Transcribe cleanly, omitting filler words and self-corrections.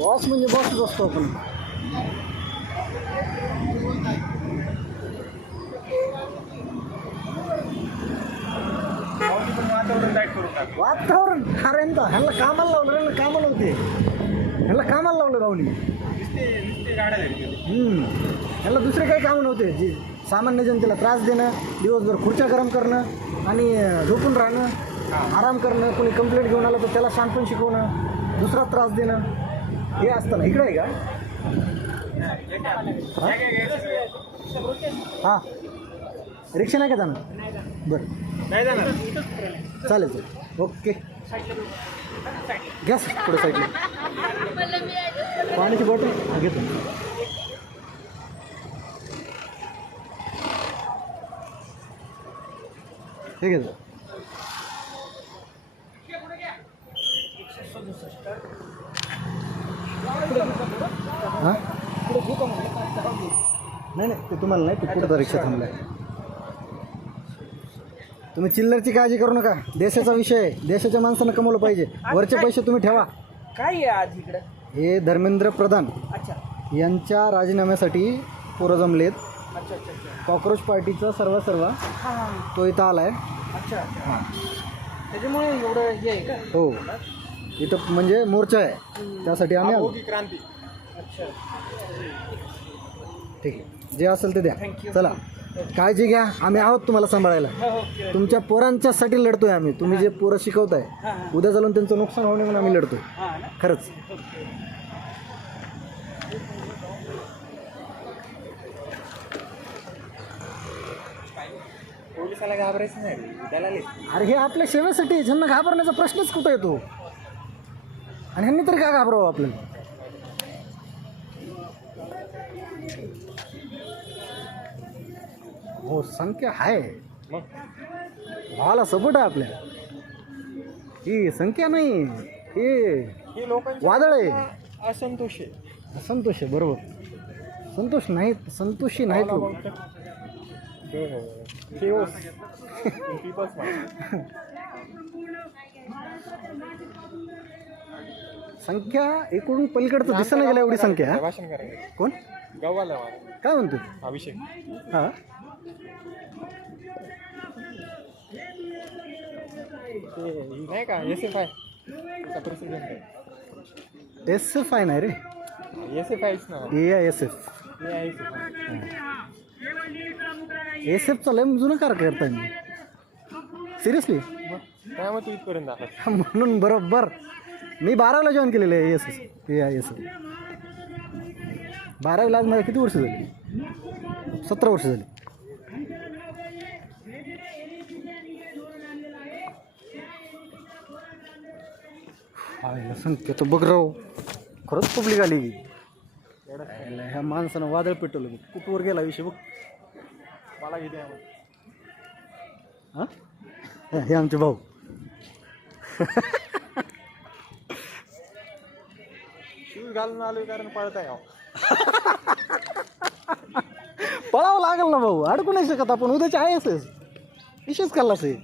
Boss म्हणजे बॉसच असतो आपण. वातावरण अरे ह्याला कामाला लावलं रे, कामाला होते ह्याला कामाला लावलं राहुली. ह्याला दुसरे काही कामं नव्हते. जे सामान्य जनतेला त्रास देणं, दिवसभर खुर्च्या गरम करणं आणि झोपून राहणं, आराम करणं, कोणी कंप्लेंट घेऊन आलं तर त्याला शांतपण शिकवणं, दुसरा त्रास देणं, हे असतं ना. इकडं आहे का? हां रिक्षा नाही का जाणार? बरं नाही जाणार. चालेल चालेल ओके. गॅस पुढे साईडला पाण्याची बॉटल घेतो. हे घेतो. हां नाही ते तुम्हाला नाही, ते पुढे रिक्षा थांबला आहे. तुम्ही चिल्लरची काळजी करू नका. देशाचा विषय आहे, देशाच्या माणसानं कमवलं पाहिजे. वरचे पैसे तुम्ही ठेवा. काय आहे आज इकडं? हे धर्मेंद्र प्रधान अच्छा यांच्या राजीनाम्यासाठी पोरं जमलेत. अच्छा अच्छा अच्छा. कॉक्रोच पार्टीचा सर्व हां तो इथं आला आहे. अच्छा अच्छा. त्याच्यामुळे एवढं हे आहे का? हो इथं म्हणजे मोर्चा आहे, त्यासाठी आम्ही आलो. क्रांती. अच्छा ठीक आहे, जे असेल ते द्या. थँक्यू. चला काळजी घ्या, आम्ही आहोत तुम्हाला सांभाळायला. तुमच्या पोरांच्यासाठी लढतोय आम्ही. तुम्ही जे पोरं शिकवताय उद्या चालून त्यांचं नुकसान होणे म्हणून आम्ही लढतोय खरंच. पोलिसाला घाबरायचं नाही दलाली. अरे हे आपल्या सेवेसाठी आहे, ज्यांना घाबरण्याचा प्रश्नच कुठं येतो. आणि ह्यांनी तरी काय घाबरावं आपल्याला? हो संख्या आहे, भावाला सपोर्ट आहे आपल्या. ही संख्या नाही, हे वादळ आहे. असंतोष आहे. असंतोष आहे बरोबर. संतोष नाहीत, संतोषी नाहीत लोक. संख्या एकूण पलीकडचं दिसणं गेल्या एवढी संख्या. कोण गावाला काय म्हणतो? अभिषेक. हां नाही का SFI प्रेसिडेंट. SFI नाही रे, SFI ना. AISF. ASFचा लय जुनं कार करताय मी सिरियसली. काय मग तू इथपर्यंत आला? म्हणून बरोबर मी 12वीला जॉईन केलेलं आहे AISF. 12वीला आज मला किती वर्ष झाली? 17 वर्ष झाली. संख्या तर बघ राव, खरंच पब्लिक आली. ह्या माणसानं वादळ पेटवलं. कुठवर गेला विषय बघ. मला किती हां हे आमचे भाऊ. शूज घालून आलो कारण पळताय. पळावं लागेल ना भाऊ, अडकू नाही शकत आपण. उद्याचे ISS विशेष कल्लास आहे.